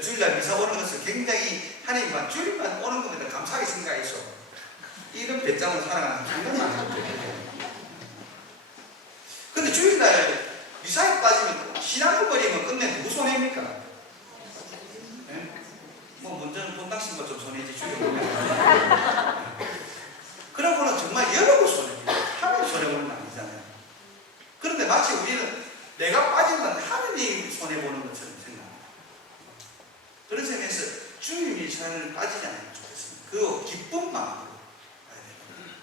주일날 미사 오는 것을 굉장히 하나님만 주일만 오는 것보다 감사하게 생각해서 이런 배짱으로 살아가는 장난이 아니거든요. 근데 주일날 미사에 빠지면 신앙을 버리면 끝내 누구 손해입니까? 네? 뭐 먼저는 본당신 것 좀 손해지 주일 보면 그러고는 정말 여러분 손해입니다. 하나님 손해보는 거 아니잖아요. 그런데 마치 우리는 내가 빠지면 하나님 손해보는 것처럼 생각합니다. 그런 점에서 주일 미사를 빠지지 않으면 좋겠습니다. 그 기쁜 마음으로 가야 됩니다.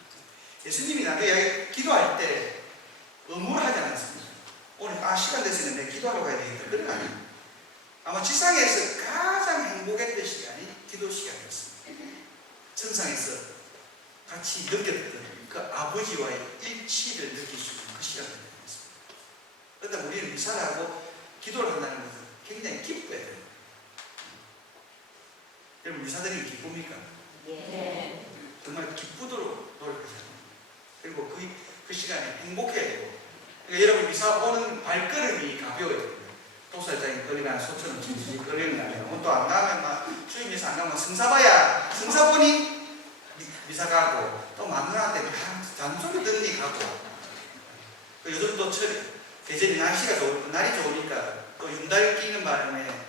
예수님이 나중에 기도할 때 의무를 하지 않았습니다. 오늘 시간 됐으면 내가 기도하러 가야 되겠다. 그런 거 아니에요. 아마 지상에서 가장 행복했던 시간이 기도 시간이었습니다. 천상에서 같이 느꼈던 그 아버지와의 일치를 느낄 수 있는 그 시간이 되었습니다. 그런데 우리는 미사를 하고 기도를 한다는 것은 굉장히 기뻐야 돼요. 여러분 미사들이 기쁩니까? 예. 정말 기쁘도록 노력하셔야 합니다. 그리고 그 시간에 행복해야 되고, 그러니까 여러분 미사 오는 발걸음이 가벼워야 됩니다. 도살장이 끌리나 소처럼 진지지 끌리는 거 아니에요. 또 안 가면 막 주일 미사 안 가면 성사봐야 성사보니 미사 가고, 또 마누라한테 잔소리 듣니 가고. 요즘 또 계절이 날이 좋으니까 또 윤달 끼는 바람에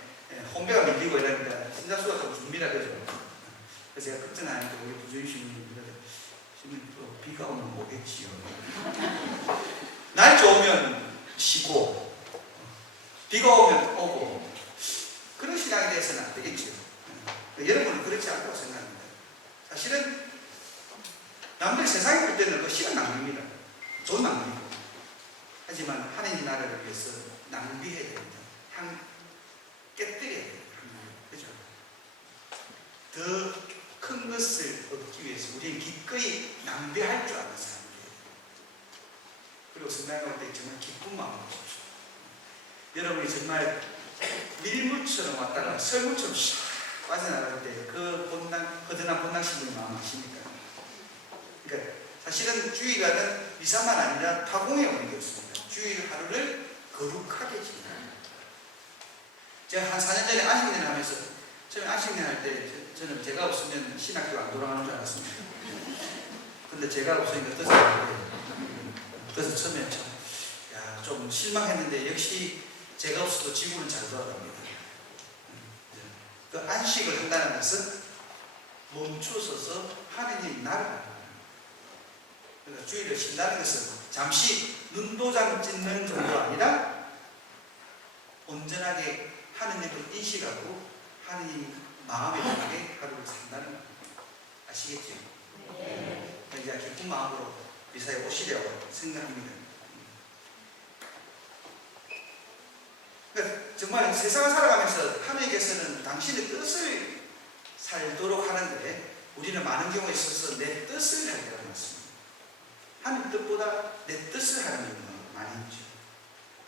홍배가 밀리고 이러니까 신자수가 좀 줍니다. 그죠? 그래서 제가 걱정하니까 우리 부주의 시민님들 또 비가 오면 오겠지요. 날 좋으면 쉬고 비가 오면 오고 그런 신앙에 대해서는 안 되겠죠. 여러분은 그렇지 않다고 생각합니다. 사실은 남들 세상에 볼 때는 그 시간 낭비입니다. 좋은 낭비고. 하지만 하나님 나라를 위해서 낭비해야 됩니다. 깨뜨려야 돼요. 그죠? 더 큰 것을 얻기 위해서 우리는 기꺼이 낭비할 줄 아는 사람이에요. 그리고 성당에 올 때 정말 기쁜 마음으로 오십시오. 여러분이 정말 밀물처럼 왔다가 설물처럼 샥 빠져나갈 때 그 허전한 본당신분의 마음 아십니까? 그러니까 사실은 주의가는 미사만 아니라 타공에 오는 게 없습니다. 주의 하루를 거룩하게 지내는. 제가 한 4년 전에 안식년을 하면서 처음에 안식년 할 때 저는 제가 없으면 신학교 안 돌아가는 줄 알았습니다. 근데 제가 없으니까 그래서 처음에 좀 실망했는데 역시 제가 없어도 지구는 잘 돌아갑니다. 그 안식을 한다는 것은 멈춰서서 하느님 나를 그러니까 주의를 쉰다는 것은 잠시 눈도장 찍는 정도가 아니라 온전하게 하느님을 인식하고 하느님 마음에 담게 하루를 산다는 겁니다. 아시겠죠? 네. 이제 기쁜 마음으로 미사에 오시려고 생각합니다. 그러니까 정말 세상을 살아가면서 하나님께서는 당신의 뜻을 살도록 하는데 우리는 많은 경우에 있어서 내 뜻을 하려고 합니다. 하나님 뜻보다 내 뜻을 하는 경우가 많이 있죠.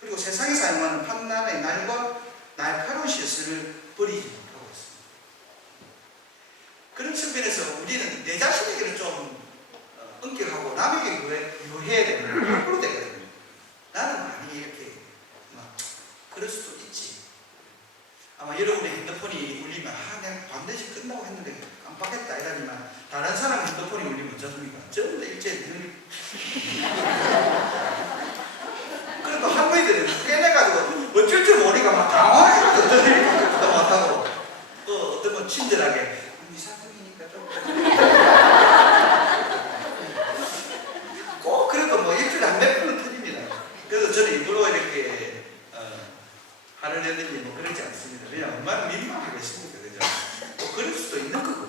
그리고 세상이 사용하는 판단의 날과 날카로운 실수를 버리지 못하고 있습니다. 그런 측면에서 우리는 내 자신에게는 좀 엄격하고 남에게 유해야 되는 앞으로 되거든요. 나는 많이 이렇게 그럴 수도 있지. 아마 여러분의 핸드폰이 울리면 내가 반드시 끝나고 했는데 깜빡했다 이러지만 다른 사람 핸드폰이 울리면 어쩌습니까? 전부 다 일제히 그래도 한 번에 깨내가지고 어쩔 줄 모르니까 막 당황해서 어쩌니까 못하고 또 어떤 건 친절하게 미사적이니까 좀 꼭 그래도 뭐 일주일에 한 몇 번은 터집니다. 그래서 저는 일부러 이렇게 화를 내는지 뭐 그러지 않습니다. 그냥 얼마나 민망하겠습니까, 그죠? 뭐 그럴 수도 있는 거고.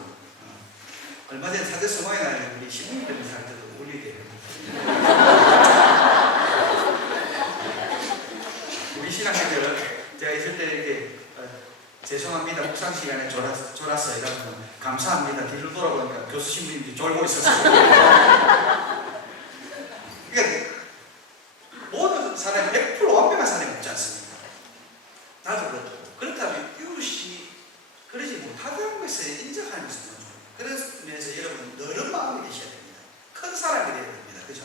얼마 전에 사제 성화의 날 우리 시부님들 살 때도 울리게 우리 신학생들 제가 있을 때 이렇게 죄송합니다 묵상 시간에 졸았어요. 이러면 감사합니다. 뒤를 돌아보니까 교수 신부님들이 졸고 있었어요. 그러니까 모든 사람이 100% 완벽한 사람이 없지 않습니까? 나도 그렇고. 그렇다면 이웃이 그러지 못하다는 것을 인정하는 것은 그래서 여러분 너른 마음이 되셔야 됩니다. 큰 사람이 되어야 됩니다. 그죠?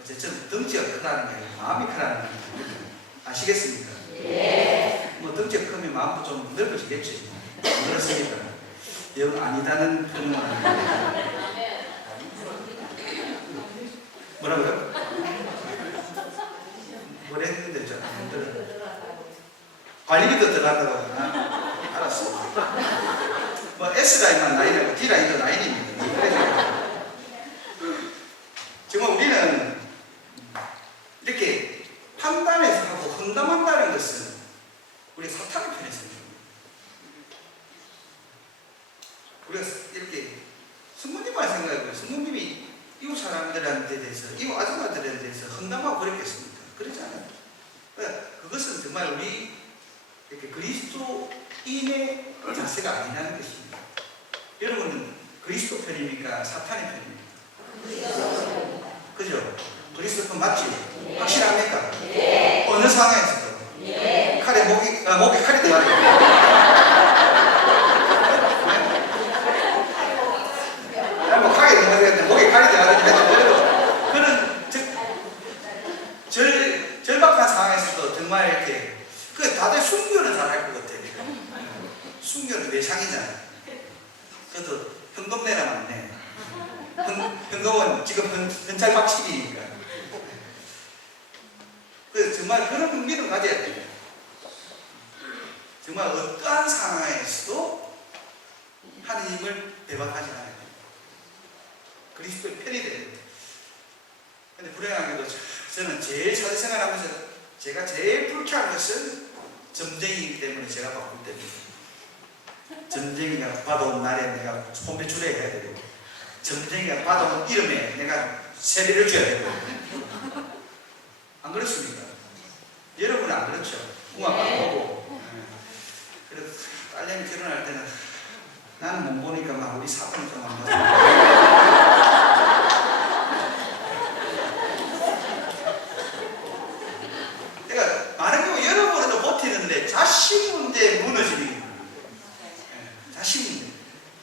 어쨌든 덩치가 크다는 게 아니라 마음이 크다는 게 아시겠습니까? 예. 뭐 덩치 덩치가 크면 마음도 좀 넓어지겠지. 그렇습니다. 영 아니다는 표현은 아닌데. 뭐라고요? 뭘 했는데 저 안 들어. 관리비도 들어간다고 하나? 알았어. 뭐 S라인만 라인이고 D라인도 라인입니다. 그래서 정말 우리는 이렇게 판단해서 하고 험담한다는 것은 우리 사탄의 편에 서는 겁니다. 우리가 이렇게 성모님만 생각해보면 성모님이 이웃 사람들한테 대해서 이웃 아줌마들에 대해서 험담하고 그랬겠습니까? 그렇지 않아요. 그러니까 그것은 정말 우리 이렇게 그리스도인의 자세가 아니라는 것입니다. 여러분은 그리스도 편입니까? 사탄의 편입니까? 그죠? 그리스도 편 맞지? 네. 확실합니까? 네. 어느 상황에서도? 네. 칼에 목에 칼이 들어가요. 뭐 칼이 들어가는데 목에 칼이 들어가는데 그런 절박한 상황에서도 정말 이렇게 다들 순교를 잘할 것 같아요. 순교는 외상이잖아요. 그래도 현금 내라면 안 내. 현금은 지금 현찰 박치기니까. 그래서 정말 그런 흥미를 가져야 돼요. 정말 어떠한 상황에서도 하나님을 배반하지 않아야 돼요. 그리스도의 편이 돼야 돼요. 근데 불행하게도 저는 제일 사회생활하면서 제가 제일 불쾌한 것은 점쟁이이기 때문에 제가 바꿀 때입니다. 점쟁이가 받아온 날에 내가 손배 출애해야 되고, 점쟁이가 받아온 이름에 내가 세배를 줘야 되고. 안 그렇습니까? 여러분은 안 그렇죠? 궁합 안 보고. 그래서 딸내미 결혼할 때는 나는 못 보니까 막 우리 사돈이 좀 안 맞아. 그러니까 많은 경우 여러분도 버티는데 자식 문제에 무너지는 거예요. 자식 문제.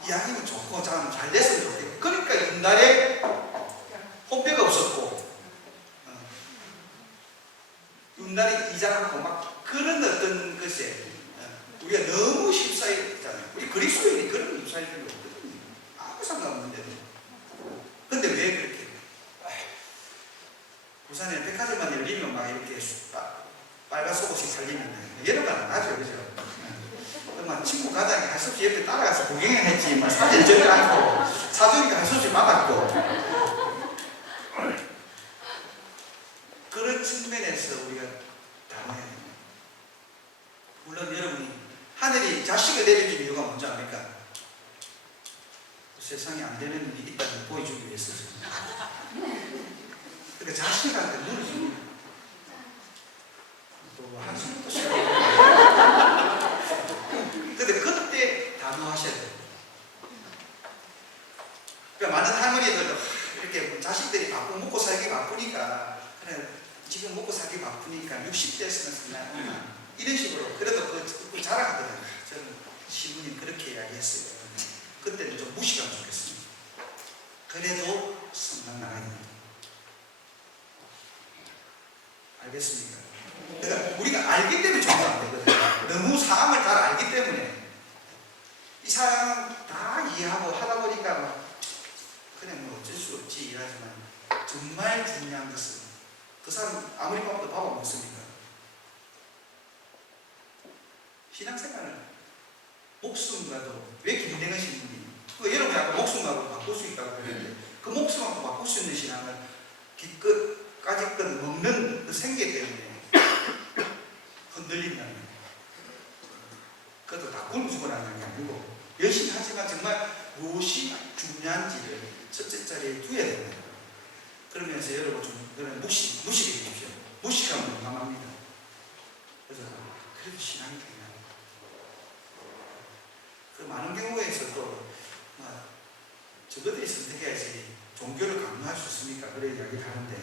이야기는 좋고 잘 됐으면 좋겠고. 그러니까 옛날에 혼배가 없었고 옛날에 이자하고 막 그런 어떤 것에 우리가 너무 휩싸여 있잖아요. 우리 그리스도인이 그런 휩싸일 필요 없거든요. 아무 상관없는데도. 근데 왜 그렇게? 부산에 백화점만 열리면 막 이렇게 빨간 속옷이 살리면 여러분 안 하죠, 그죠? 막 친구 가다가 할 수 없이 옆에 따라가서 구경을 했지, 막 사진 찍어 않고 사주니까 할 수 없이 받았고. 그런 측면에서 우리가 다뤄야 됩니다. 물론 여러분이 하늘이 자식을 내려준 이유가 뭔지 압니까? 세상에 안 되는 일이 있다는 보여주기 위해서죠. 그러니까 자식한테 눈을 줍니다. 또 한숨부터 시작해요. 근데 그때 단호하셔야 돼요. 그러니까 많은 할머니들도 이렇게 자식들이 먹고 살기 바쁘니까, 그래, 지금 먹고 살기 바쁘니까 60대에서는 그냥 이런 식으로 그래도 그 자랑하더라고요. 저는 시부님 그렇게 이야기했어요. 그때는 좀 무시하면 좋겠습니다. 그래도 성당 나가야 됩니다. 알겠습니까? 그러니까 우리가 알기 때문에 정도 안 되거든요. 너무 상황을 잘 알기 때문에 이 상황 다 이해하고 하다 보니까 막 그냥 뭐 어쩔 수 없지 이러지만, 정말 중요한 것은 그 사람 아무리 바빠도 밥 안 먹습니까? 신앙생활은 목숨과도 왜 김대건 신부님 여러분이 아까 목숨하고 바꿀 수 있다고 그랬는데, 그 목숨하고 바꿀 수 있는 신앙은 기껏까지 건 먹는 그 생계 때문에 흔들린다는 거예요. 그것도 다 굶어 죽어나는 게 아니고 열심히 하지만 정말 무엇이 중요한지를 첫째 자리에 두어야 됩니다. 그러면서 여러분 좀 그런 무식해 주십시오. 무식하면 용감합니다. 그래서 그래도 신앙이 중요해요. 그 많은 경우에서도 저것들이 선택해야지 종교를 강요할 수 있습니까? 그래 이야기를 하는데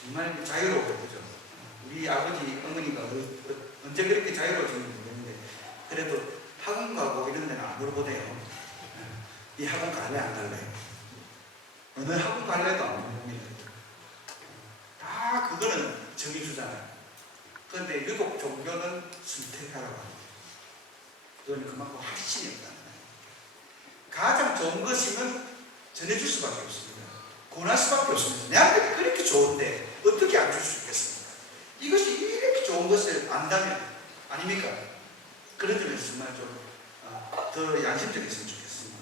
정말 자유로워요. 그죠? 우리 아버지, 어머니가 언제 그렇게 자유로워지는지 모르겠는데 그래도 학원 가고 이런 데는 안 물어보대요. 이 학원 갈래 안 갈래? 어느 학원 갈래도 안 물어봅니다. 다 그거는 정해주잖아요. 그런데 유독 종교는 선택하라고 합니다. 그건 그만큼 확신이 없다는 거예요. 가장 좋은 것이면 전해줄 수밖에 없습니다. 권할 수밖에 없습니다. 내한테 그렇게 좋은데 어떻게 안 줄 수 있겠습니까? 이것이 이렇게 좋은 것을 안다면 아닙니까? 그런 점에서 정말 좀 더 양심적이었으면 좋겠습니다.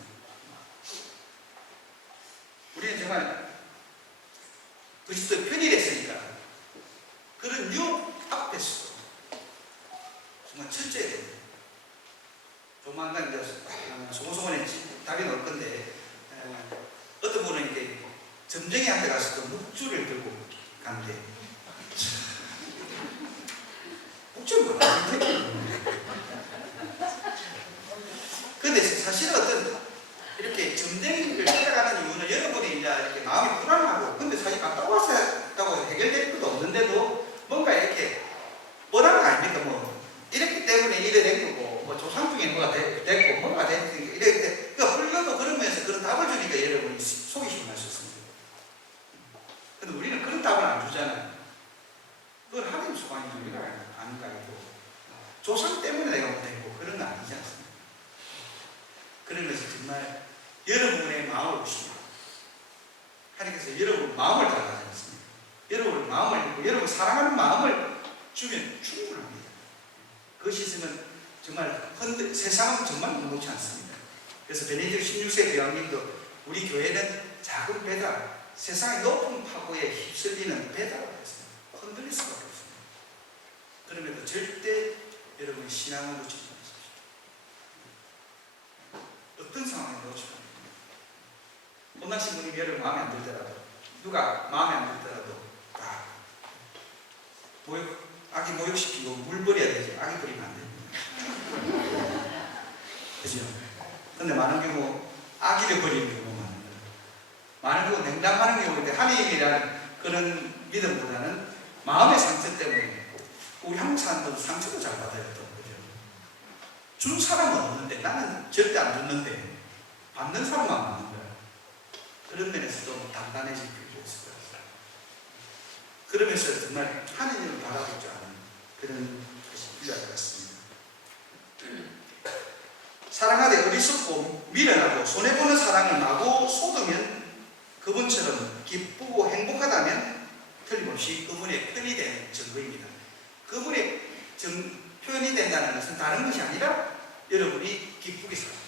우리는 정말 그리스도의 편이 됐으니까 그런 유혹 앞에서도 정말 철저해야 됩니다. 조만간 이제 소곤소곤에 답이 나올 건데 어떤 분은 이렇게 점쟁이한테 가서 또 묵주를 들고 간대. 묵주는 뭐야? 근데 사실은 어떤 이렇게 점쟁이를 따라가는 이유는 여러분이 이제 이렇게 마음이 불안하고 근데 사실 갔다 왔다고 해결될 것도 없는데도 뭔가 이렇게 뻔한 거 아닙니까? 뭐 이랬기 때문에 이래 된 거고 뭐 조상 중에 뭐가 됐고 뭐가 됐고 이렇게 그러니까 불교도 그러면서 그런 답을 주니까 여러분이 속이 시원하셨습니다. 근데 우리는 그런 답을 안 주잖아요. 그건 하나님 소관이 우리가 아는 거 아니고 조상 때문에 내가 못했고 그런 거 아니지 않습니까? 그러면서 정말 여러분의 마음을 보십니다. 하나님께서 여러분 마음을 달라지 않습니까? 여러분 마음을 듣고 여러분 사랑하는 마음을 주면 충분합니다. 그것이 있으면 정말 세상은 정말 녹록지 않습니다. 그래서 베네딕토 16세 교황님도 우리 교회는 작은 배다, 세상의 높은 파고에 휩쓸리는 배다라고 했습니다. 흔들릴 수밖에 없습니다. 그럼에도 절대 여러분 신앙을 놓치지 마십시오. 어떤 상황에 놓치지 마십시오. 혼난 신부님이 여러분 마음에 안 들더라도 누가 마음에 안 들더라도 다 아기 모욕시키고 물 버려야 되지 아기 버리면 안 됩니다. 그죠? 근데 많은 경우 아기를 버리는 경우가 많은 거예요. 많은 경우 냉담하는 경우인데 하나님이라는 그런 믿음보다는 마음의 상처 때문에 우리 한국 사람들은 상처도 잘 받아요. 또 그죠? 준 사람은 없는데 나는 절대 안 줬는데 받는 사람만 받는 거예요. 그런 면에서 좀 단단해질 필요가 있을 것 같아요. 그러면서 정말 하나님을 바라보지 않은 그런 것이 필요할 것 같습니다. 사랑하되 어리석고 미련하고 손해보는 사랑을 마구 쏟으면 그분처럼 기쁘고 행복하다면 틀림없이 그분의 편이 되는 증거입니다. 그분의 표현이 된다는 것은 다른 것이 아니라 여러분이 기쁘게 살아갑니다.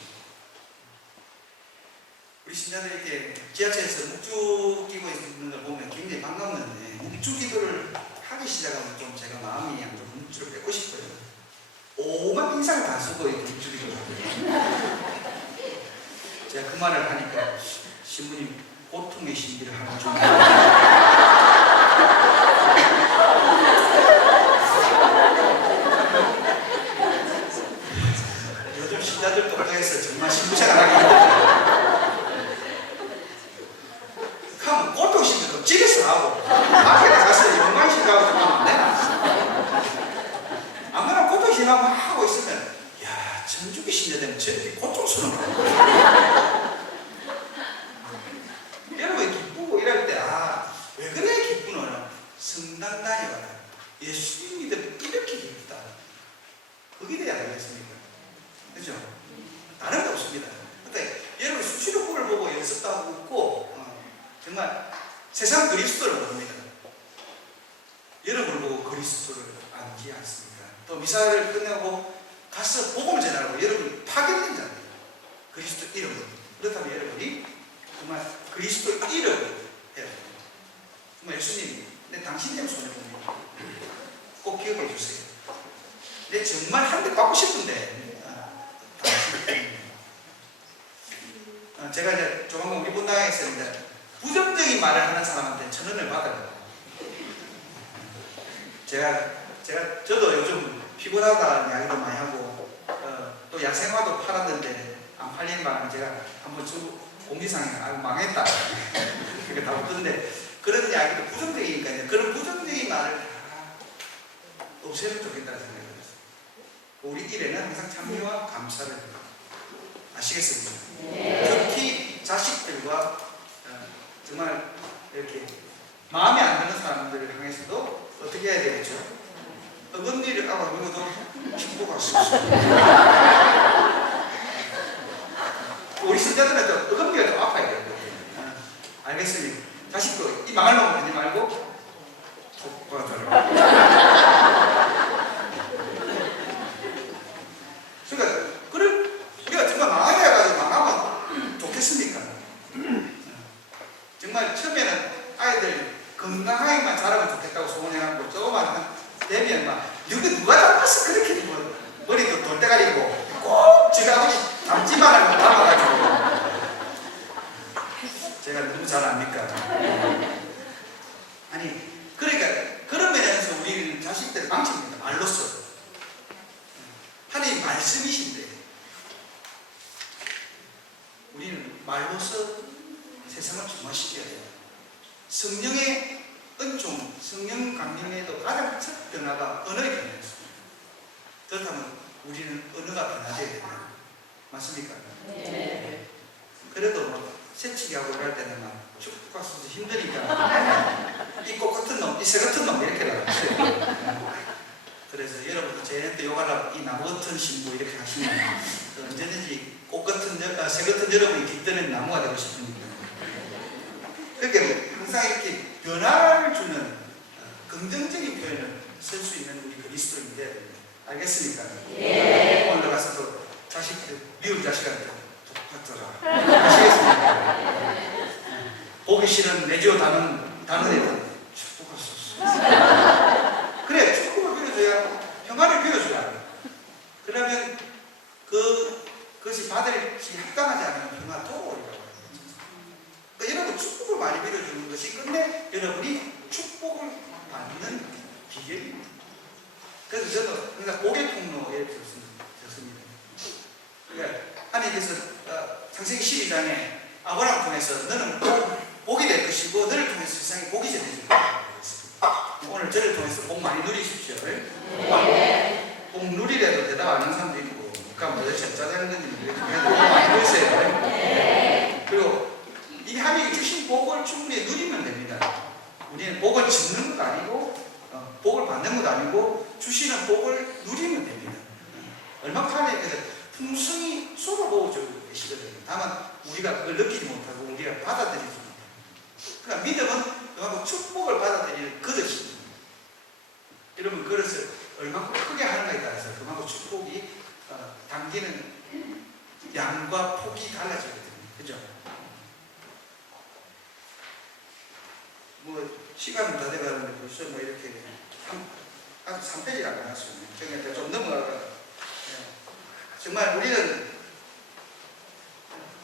우리 신자들 이렇게 지하철에서 묵주 끼고 있는 걸 보면 굉장히 반갑는데 묵주 기도를 하기 시작하면 좀 제가 마음이 좀 묵주를 뺏고 싶어요. 오만 인상을 다 쓰고 이렇게 묵주 기도를 하거든요. 제가 그 말을 하니까 신부님 고통의 신비를 하나 좀 요즘 신자들 똑똑해서 정말 신부생활 하기 힘들어요. 그럼 고통 신비도 집에서 하고 밖에 나가서 영광신가하고 하면 안 되나? 안 그러면 고통 신비하고 하고 있으면 야 천주교 신자 되면 저렇게 고통스러운 여러분 기쁘고 이럴 때 왜 그래 기쁘노? 성당 다녀라. 예수님 믿음 이렇게 기쁘다. 그게 돼야 되겠습니까? 그죠? 다른 게 없습니다. 그러니까 여러분 수시록을 보고 연습도 하고 있고 정말 세상 그리스도를 모릅니다. 여러분을 보고 그리스도를 알지 않습니까? 또 미사를 끝내고 가서 복음을 전하고 여러분이 파괴된 자입니다. 그리스도 이름으로. 그렇다면 여러분이 정말 그리스도 이름을 해야 됩니다. 정말 예수님, 내 당신 때문에 손해봅니다. 꼭 기억해 주세요. 내 정말 한 대 받고 싶은데 당신 때문에. 제가 이제 조만간 우리 본당에 있는데 부정적인 말을 하는 사람한테 1,000원을 받아요. 저도 요즘 피곤하다는 이야기도 많이 하고 또 야생화도 팔았는데 안 팔리는 바람에 제가 한번 공지상에 망했다 그렇게 다 웃던데 그런 이야기도 부정적이니까 그런 부정적인 말을 다 없애면 좋겠다는 생각이 들었어요. 우리 일에는 항상 참여와 감사를 아시겠습니까? 네. 특히 자식들과 정말 이렇게 마음에 안 드는 사람들을 향해서도 어떻게 해야 되겠죠? 어금니를 이거도 축복 왔어. 우리 신자들은 또 어금니가 좀 아파야 돼요. 알겠습니까? 자식도 이 망할 놈 하지 말고 톡 받아라. 그러니까 우리가 정말 망하게 해가지고 망하면 좋겠습니까? 정말 처음에는 아이들 건강하게만 자라면 좋겠다고 소원해갖고 조금만 되면 막 여기 누가 잡았어 그렇게 뭐 머리도 돌대가리고 꼭 지가 아버지 담지만 하고 담아가지고 제가 너무 잘 압니까? 아니 그러니까 그런 면에서 우리는 자식들을 망칩니다. 말로써 하나님 말씀이신데 우리는 말로써 세상을 중화시켜야 돼요. 성령의 은총, 성령 강림에도 가장 첫 변화가 언어의 변화였습니다. 그렇다면 우리는 언어가 변화되어야 된다. 맞습니까? 네. 그래도 새치기하고 할 때는 막 축구 가서 힘드니까 이 꽃 같은 놈, 이 새 같은 놈 이렇게 나왔어요. 그래서 여러분도 쟤한테 욕하라 이 나무 같은 신부 이렇게 하시면 언제든지 꽃 같은 새 같은 여러분이 깃드는 나무가 되고 싶으니까. 그러니까 항상 이렇게 변화를 주는 긍정적인 표현을 쓸 수 있는 우리 그리스도인데 알겠습니까? 예. 오늘 가서도 자식들 미운 자식한테 똑같더라. 아시겠습니까? 보기 싫은 내지어 다는 애들 똑같았어. 그래 축복을 빌어줘야 평안을 빌어줘야. 그러면 그것이 받을지 합당하지 않으면 평안 도우리라고. 그러니까 여러분 축복을 많이 빌어주는 것이 끝내 여러분이 축복을 받는 비결입니다. 그래서 저는 항상 복의 통로에 졌습니다. 그러니까 하나님께서 창세기 12장에 아브라함을 통해서 너는 복이 될 것이고 너를 통해서 세상에 복이 전해질 것이다. 오늘 저를 통해서 복 많이 누리십시오. 네. 복 누리래도 대답 안 하는 사람도 있고 그러니까 도대체 짜자는 건지 모르겠지만 많이 누리세요. 네. 그리고 이 하나님이 주신 복을 충분히 누리면 됩니다. 우리는 복을 짓는 것도 아니고 복을 받는 것도 아니고 주시는 복을 누리면 됩니다. 얼마큼 하나님께서 풍성히 쏟아부어주고 계시거든요. 다만 우리가 그걸 느끼지 못하고 우리가 받아들이지 못해요. 그러니까 믿음은 그만큼 축복을 받아들이는 그릇입니다. 여러분 그릇을 얼마큼 크게 하는가에 따라서 그만큼 축복이 담기는 양과 폭이 달라지거든요. 그죠? 뭐 시간은 다 돼가는데 벌써 뭐 이렇게 아직 3페이지가 안 나왔어요. 그러니까 좀 넘어가가. 정말 우리는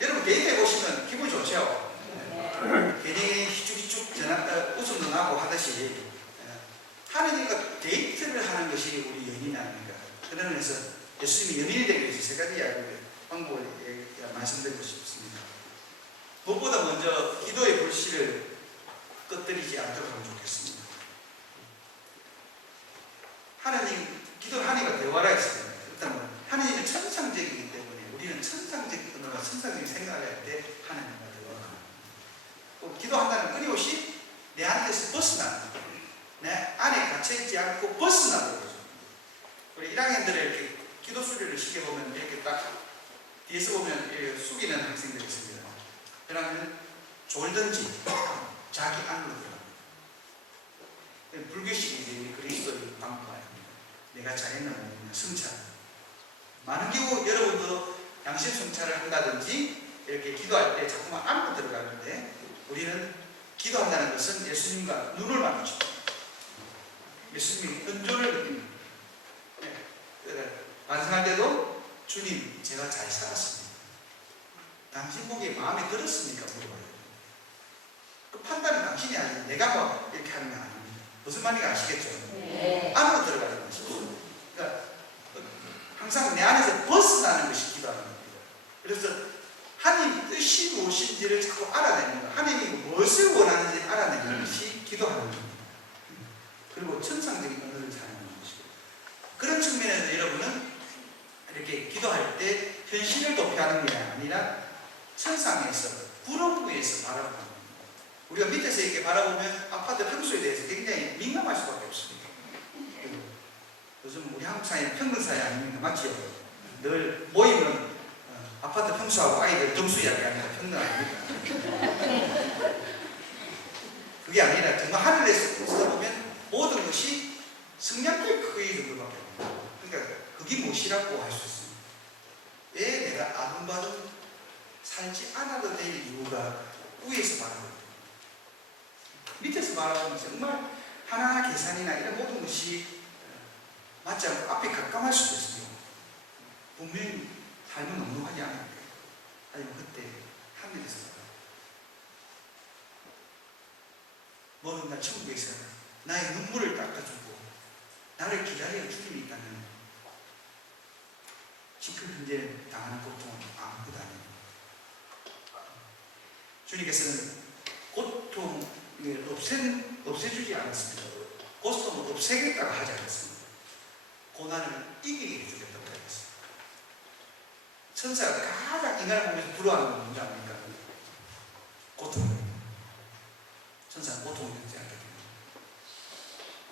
여러분 데이트에 보시면 기분이 좋죠. 괜히 희죽희죽 웃음도 나고 하듯이 하느님과 데이트를 하는 것이 우리 연인이 아닙니까? 그런 면에서 예수님이 연인이 되기 위해서 세 가지 방법을 말씀드리고 싶습니다. 무엇보다 먼저 기도의 불씨를 꺼뜨리지 않도록 하면 좋겠습니다. 기도를 하나님과 대화를 했습니다. 일단 하나님은 천상적이기 때문에 우리는 천상적인 언어와 천상적인 생각을 할 때 하나님과 대화합니다. 기도한다는 끊임없이 내 안에서 벗어나는 거예요. 내 안에 갇혀있지 않고 벗어나는 거죠. 우리 1학년들의 이렇게 기도 수료를 시켜보면 이렇게 딱 뒤에서 보면 이렇게 숙이는 학생들이 있습니다. 그러면 졸든지 자기 안으로 들어갑니다. 불교식이 이제 그리스도의 방법 아닙니다. 내가 잘했나 못했나 성찰. 많은 경우 여러분도 양심 성찰을 한다든지 이렇게 기도할 때 자꾸만 안으로 들어가는데 우리는 기도한다는 것은 예수님과 눈을 마주칩니다. 예수님이 은조를 느낍니다. 반성할 때도 주님 제가 잘 살았습니다. 당신 보기에 마음에 들었습니까? 물어봐요. 그 판단은 당신이 아니고 내가 뭐 이렇게 하는 게 아닙니다. 무슨 말인지 아시겠죠? 네. 안으로 들어가는 것이죠. 그러니까 항상 내 안에서 벗어나는 것이 기도하는 겁니다. 그래서 하나님 뜻이 무엇인지를 자꾸 알아내는 것, 하나님이 무엇을 원하는지 알아내는 것이 기도하는 겁니다. 그리고 천상적인 언어를 사용하는 것이고 그런 측면에서 여러분은 이렇게 기도할 때 현실을 도피하는 게 아니라 천상에서 구름 위에서 바라보는 겁니다. 우리가 밑에서 이렇게 바라보면 아파트 평수에 대해서 굉장히 민감할 수밖에 없습니다. 한국 사회 평등 사회 아닙니까? 맞지요? 늘 모이면 아파트 평수하고 아이들 등수 이야기하니까 평등 아닙니까? 그게 아니라 정말 하늘에서 보면 모든 것이 성냥개 크기 정도밖에 없습니다. 그러니까 그게 무엇이라고 할 수 있습니다. 왜 내가 아둥바둥 살지 않아도 될 이유가 위에서 말하거든요. 밑에서 말하면 정말 하나하나 계산이나 이런 모든 것이 맞지 않고 앞에 가까워할 수도 있습니다. 분명히 삶은 넉넉하지 않은데 아니면 그때 하늘에서 먼 날 천국에서 나의 눈물을 닦아주고 나를 기다려 주니까는 지금 현재 당하는 고통은 아무것도 아닙니다. 주님께서는 고통을 없애주지 않았습니다. 고통을 없애겠다고 하지 않았습니다. 고난을 이기게 해주겠다고 했습니다. 천사가 가장 인간을 보면서 부러워하는 건 뭔지 아닙니까? 고통. 천사는 고통을 겪지 않게 됩니다.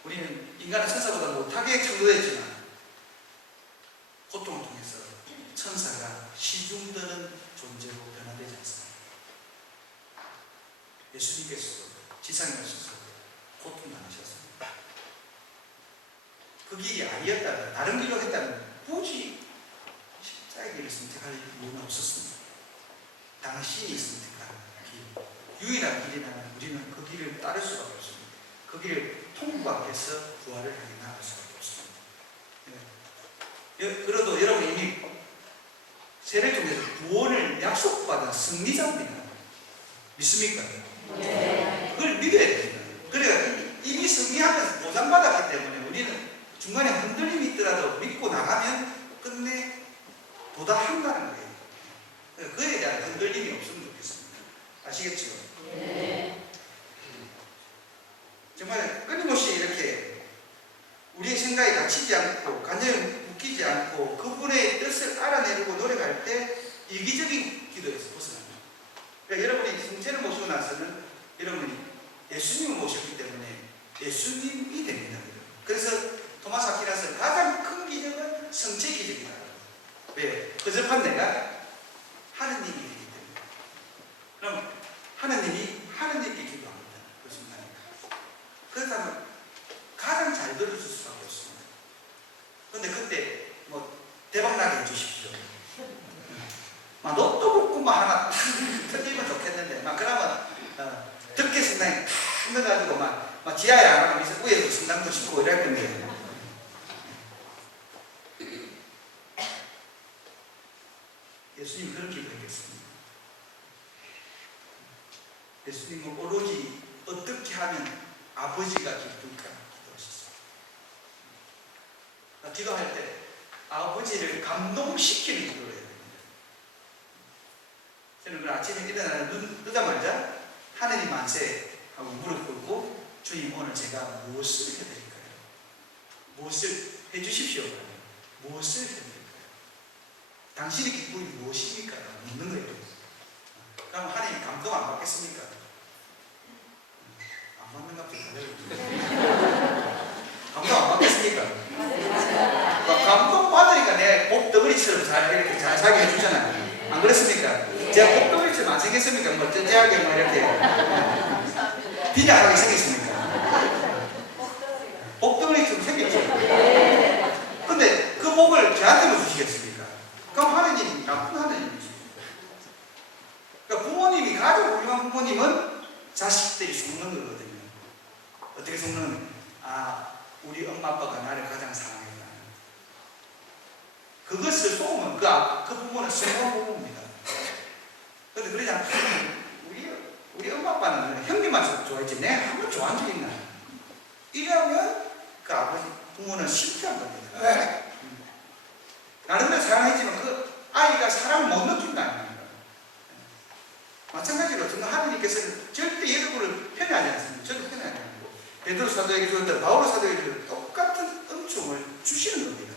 우리는 인간은 천사보다 못하게 창조됐지만 고통을 통해서 천사가 시중드는 존재로 변화되지 않습니다. 예수님께서도 지상에 오셔서 고통 많으셨습니다. 그 길이 아니었다면, 다른 길로 했다면 굳이 십자가의 길을 선택할 이유는 없었습니다. 당신이 선택한 길, 유일한 길이라면 우리는 그 길을 따를 수밖에 없습니다. 그 길을 통과해서 부활을 향해 나아갈 수밖에 없습니다. 그래도 여러분 이미 세례 통해서 구원을 약속받은 승리자입니다. 믿습니까? 네. 그걸 믿어야 됩니다. 그러니까 이미 승리하면서 보상받았기 때문에 우리는 중간에 흔들림이 있더라도 믿고 나가면 끝내 도달한다는 거예요. 그에 대한 흔들림이 없으면 좋겠습니다. 아시겠죠? 네. 정말 끊임없이 이렇게 우리의 생각에 갇히지 않고 관념에 묶이지 않고 그분의 뜻을 알아내려고 노력할 때 이기적인 기도에서 벗어납니다. 그러니까 여러분이 성체를 모시고 나서는 여러분이 예수님을 모셨기 때문에 예수님이 됩니다. 그래서 토마스 아퀴나스는 가장 큰 기적은 성체 기적이다. 왜? 허접한 내가 하느님이 되기 때문에. 그럼 하느님이 하느님께 기도합니다. 그 순간에. 그렇다면 가장 잘 들어줄 수밖에 없습니다. 그런데 그때 뭐 대박나게 해주십시오. 막 로또 복구만 하나 탁 터지면 좋겠는데 막 그러면 듣게 성당에 탁 넣어가지고 막 지하에 안 하고 위에서 성당도 짓고 이럴 건데 예수님이 그런 기도를 했겠습니다. 예수님은 오로지 어떻게 하면 아버지가 기쁠까 기도하셨습니다. 기도할 때 아버지를 감동시키는 기도를 해야 됩니다. 저는 그 아침에 일어나는 눈 뜨자마자 하느님 만세 하고 무릎 꿇고 주님 오늘 제가 무엇을 해드릴까요? 무엇을 해주십시오. 무엇을 해드릴까요? 당신의 기쁨이 무엇입니까? 묻는 거예요. 그럼 하나님 감동 안 받겠습니까? 안 받는 갑자기 감동 안 받겠습니까? 감동 받으니까 내 복덩어리처럼 이렇게 잘 살게 해주잖아요. 안 그렇습니까? 제가 복덩어리처럼 안 생겼습니까? 뭐 쩌쩌하게 뭐 이렇게 비장하게 생겼습니까? 복덩어리처럼 생겼죠. 근데 그 복을 저한테만 주시겠습니까? 그럼 하느님이 나쁜 하느님이죠. 그러니까 부모님이 가장 훌륭한 부모님은 자식들이 속는 거거든요. 어떻게 속는? 우리 엄마 아빠가 나를 가장 사랑했다. 그것을 속으면 그 부모는 성공한 부모입니다. 그런데 그러지 않고 우리 엄마 아빠는 형님만 좋아했지 내 한 번 좋아한 적 있나? 이러면 그 아버지 부모는 실패한 겁니다. 나름대로 사랑했지만 그 아이가 사랑을 못 느낀다 아닙니까? 마찬가지로 정말 하느님께서는 절대 여러분을 편애하지 않습니다. 저도 편애하지 않고 베드로 사도에게 주었던 바울 사도에게 주었던 똑같은 은총을 주시는 겁니다.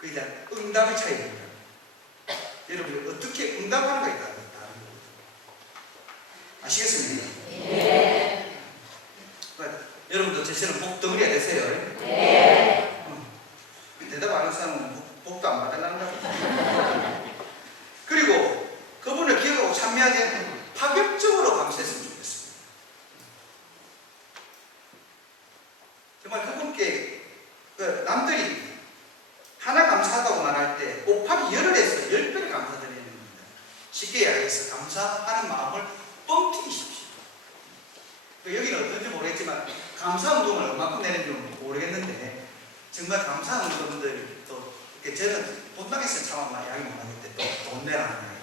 그에 대한 응답의 차이입니다. 여러분이 어떻게 응답하는가에 따라 다른 겁니다. 아시겠습니까? 네. 여러분도 제처럼 복덩어리가 되세요. 네. 남들이 하나 감사하다고 말할 때 곱하기 열을 해서 10배를 감사드리는 겁니다. 쉽게 이야기해서 감사하는 마음을 뻥튀기십시오. 여기는 어떤지 모르겠지만 감사운동을 얼마큼 내는지 모르겠는데 정말 감사운동들도 저는 본당에서 참 아마 이야기 못하겠대. 돈 내라.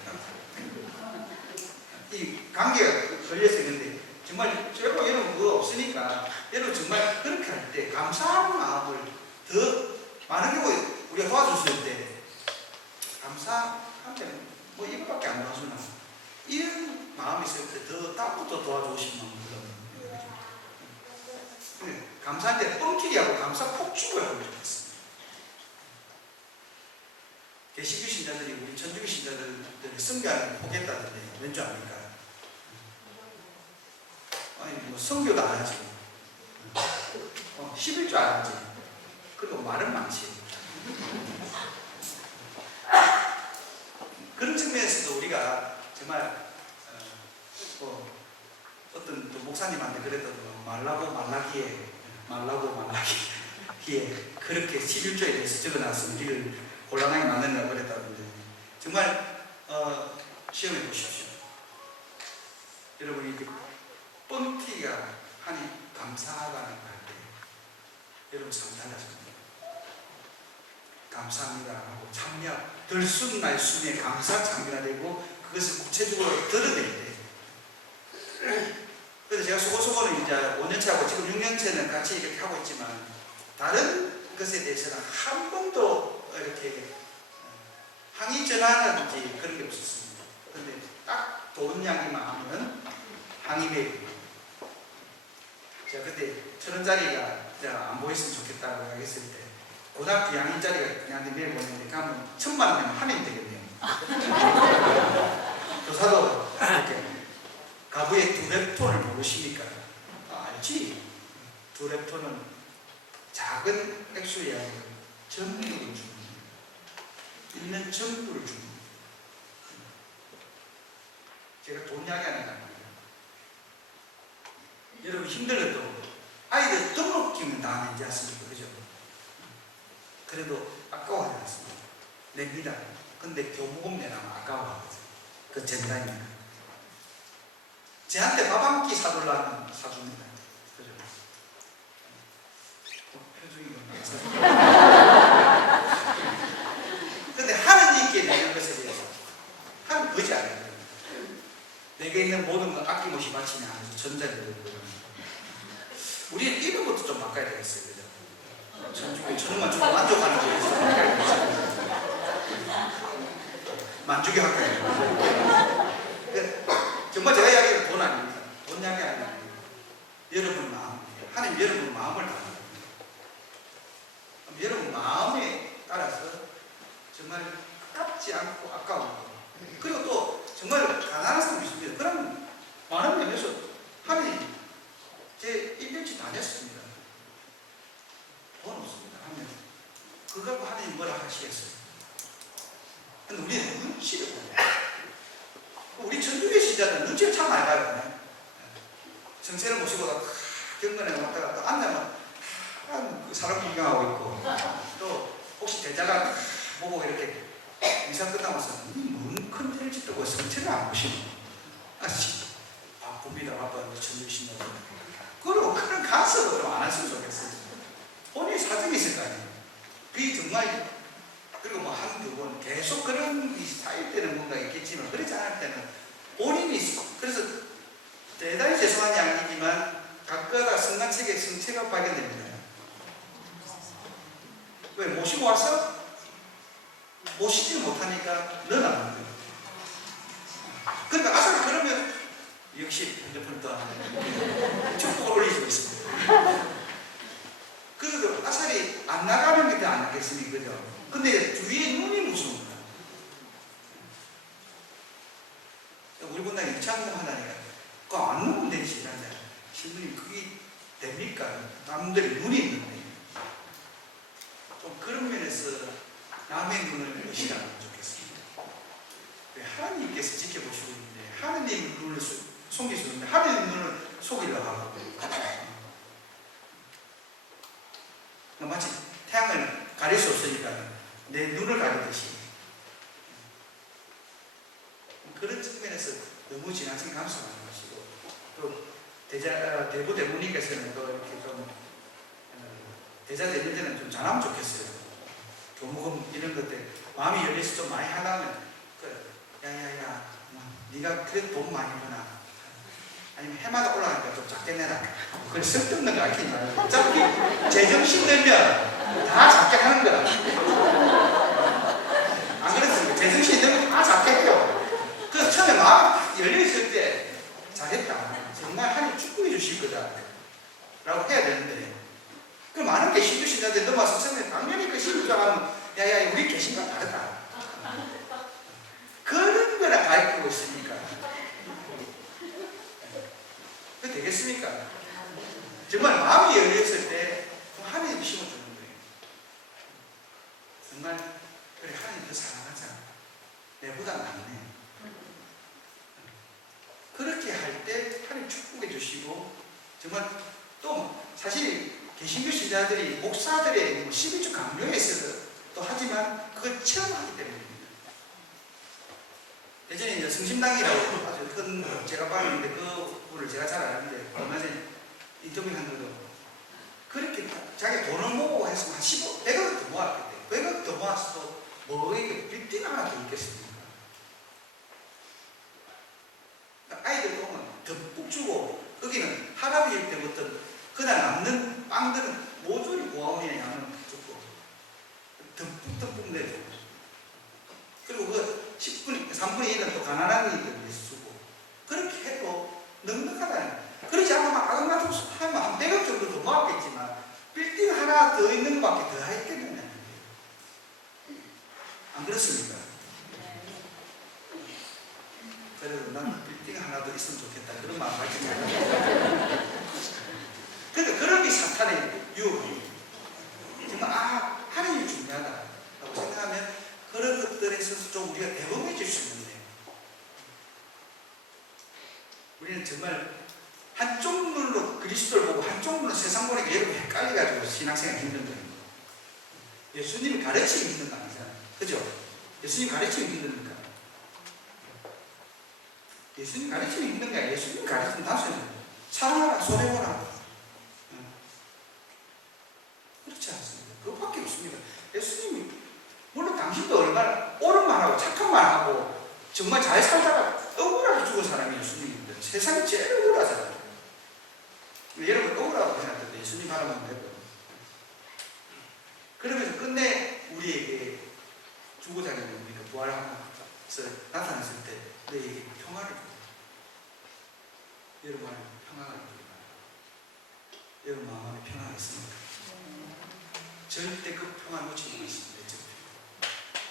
이 관계가 걸려서 있는데 정말 저희가 여러분 그거 없으니까 여러분 정말 그렇게 할 때 감사하는 마음을 더 많은 경우에 우리가 도와줬을 때 감사하면 뭐 이거밖에 안 도와주나 이런 마음이 있을 때 더 다음부터 도와주시면 감사할 때 뻥튀기하고 감사 폭죽을 하고 좋겠습니다. 개신교 신자들이 우리 천주교 신자들을 성교하는 포기했다던데 왠지 압니까? 아니 뭐 성교도 안 하지 11조 안 하지 그리고 말은 많지 그런 측면에서도 우리가 정말 어떤 또 목사님한테 그랬더니 말라고 말라기에 그렇게 11조에 대해서 적어놨으면 우리를 곤란하게 만든다고 그랬다는데 정말 시험해 보십시오. 여러분이 뻥튀기가 하니 감사하다는 할 때 여러분 참 달라집니다. 감사합니다 하고 참여 들숨날숨에 감사 참여가 되고 그것을 구체적으로 드러낼 때 그래서 제가 소고소고는 이제 5년차하고 지금 6년차는 같이 이렇게 하고 있지만 다른 것에 대해서는 한 번도 이렇게 항의 전화라든지 그런 게 없었습니다. 그런데 딱 돈 양이만 하면 항의 메일. 제가 그때 1,000원짜리가 안 보였으면 좋겠다고 했을 때 고등학교 2학년짜리가 내한테 메일 보냈는데 가면 1,000만 원 내면 하면 되겠네요. 교사도 이렇게 가부의 두랩톤을 모르십니까? 알지? 두랩톤은 작은 액수의 전부를 줍니다. 있는 전부를 줍니다. 제가 돈 이야기하는 거 아닙니다. 여러분 힘들어도 아이들 등록금은 다 내지 않습니까? 그죠? 그래도 아까워하지 않습니다. 냅니다. 근데 교무금 내라면 아까워하거든요. 그 전단입니다. 쟤한테 밥 한 끼 사달라면 사줍니다. 그죠? 표정이 근데 하느님께 내는 것에 대해서 하나님 거지 않아요. 내게 있는 모든 걸 아낌없이 바치냐 하면서 전자를 들고 우리는 이런 것도 좀 바꿔야 되겠어요. 그죠? 천주교 저는만 좀 만족하는 거에 서 바꿔야 되겠어요. 만족이 할까요? 정말 제가 이야기하는 돈 아닙니다. 돈 이야기 아닙니다. 여러분 마음, 하나님 여러분 마음을 다 여러분 마음에 따라서 정말 아깝지 않고 아까워. 그리고 또 정말 가난한 사람이 있습니다. 그럼 많은 면에서 하나님 제 1년치 다 냈습니다. 돈 없습니다. 하면 그거 갖고 하나님 뭐라 하시겠어요? 근데 우리는 눈치를 봐요. 우리 천주교 신자는 눈치를 참 많이 봐요. 정세를 모시고 경건에 왔다가 또 앉으면 그 사람 구경하고 있고 또 혹시 대자가 보고 이렇게 미사 끝나고서 뭔 컨텐츠 뜨고 성체를 안 보시면 아씨 바쁩니다. 바빠요. 천주교 신자들 그리고 그런 간섭을 좀 안 하시면 좋겠어요. 본인이 사정이 있을 거 아니에요. 그게 정말 그리고 뭐 한두 번 계속 그런 일이 쌓일 때는 뭔가 있겠지만 그렇지 않을 때는 본인이 그래서 대단히 죄송한 이야기지만 각각 순간책에 성체가 발견됩니다. 왜? 모시고 와서 모시지 못하니까 늘어나는 거예요. 그러니까 아삭 그러면 역시 핸드폰 또 축복을 올리고 있습니다. 그래도 아삭이 안 나가는 게 안 나겠습니까? 그죠? 근데 주위에 눈이 무서운 거야. 우리 분당 유창공 하다니까 그거 안 놓으면 되지. 신부님 그게 됩니까? 남들이 눈이 있는데 좀 그런 면에서 남의 눈을 의식하면 좋겠습니다. 하나님께서 지켜보시고 있는데 하나님 눈을 속이시는데 하나님 눈을 속이려고 하고 마치 태양을 가릴 수 없으니까 내 눈을 가리듯이 그런 측면에서 너무 지나친 감수하지 마시고 또 대부 대부님께서는 또 이렇게 좀 대자되는 데는 좀 잘하면 좋겠어요. 교무금 이런 것들 마음이 열려서 좀 많이 하려면 야야야 네가 그래도 돈 많이 버나 아니면 해마다 올라가니까 좀 작게 내라. 그걸 쓸데없는 거 알겠지. 어차피 제정신 들면 다 작게 하는 거야. 안 그렇습니까? 제정신 들면 다 작게 해요. 그래서 처음에 마음 열려있을 때 잘했다. 정말 하나님 축복해 주실 거다. 라고 해야 되는데 그 많은 개신교 신자들 넘어와서 처음에 당연히 그 신자가면 야야 우리 개신과 다르다. 그런 거나 가르치고 있으니까 그 되겠습니까? 정말 마음이 열렸을 때 하나님도 심어주는 거예요. 정말 그래 하나님 더 사랑하자. 내보다 낫네. 그렇게 할 때 하나님 축복해 주시고 정말 또 사실 개신교 신자들이 목사들의 11주 강요에 있어서 또 하지만 그걸 체험하기 때문입니다. 예전에 이제 성심당이라고 아주 큰 제가 봤는데 그 분을 제가 잘 아는데 얼마 전에 인터뷰한 것도 그렇게 자기 돈을 모으고 해서 한 100억 더 모았기 때문에 100억 더 모았어도 뭐 이게 빌딩 하나 더 있겠습니까? 아이들 보면 듬뿍 주고 거기는 할아버지 때부터 그날 남는 빵들은 모조리 고아원이나 양은 줬고 듬뿍 내주고 그리고 그 10분, 3분의 1은 또 가난한 이들 위해서 주고 그렇게 해도 넉넉하다는 그러지 않으면 아금가지고 하면 한 100억 정도 더 모았겠지만 빌딩 하나 더 있는 것밖에 더 했겠느냐 안 그렇습니까? 그래도 난 빌딩 하나 더 있으면 좋겠다 그런 마음 가지고 그러니까 그런 게 사탄의 유혹이에요. 정말 하나님이 중요하다라고 생각하면 그런 것들에 있어서 좀 우리가 대범해질 수 있는데 우리는 정말 한쪽 눈으로 그리스도를 보고 한쪽 눈으로 세상 보니까 여러분 헷갈려가지고 신앙생활 힘든 거예요. 예수님이 가르치기 힘든 거 아니잖아요. 그죠? 예수님 가르치기 힘듭니까? 예수님 가르치기 힘든 게 아니라 예수님 가르치는 단순히 사랑하라, 손해보라. 그렇지 않습니다. 그것밖에 없습니다. 예수님이 물론 당신도 얼마나 옳은 말하고 착한 말하고 정말 잘 살다가 억울하게 죽은 사람이 예수님입니다. 세상이 제일 억울하잖아요. 여러분 억울하고 생각해도 예수님 바라보면 되고 그러면서 끝내 우리에게 주고자 하는 우리가 부활하면서 나타났을 때 너에게 평화를 줍니다. 여러분 안에 평화가 있기를 바랍니다. 여러분 마음 안에 평화가 있습니까? 절대 그 평화 놓치지 마십니다.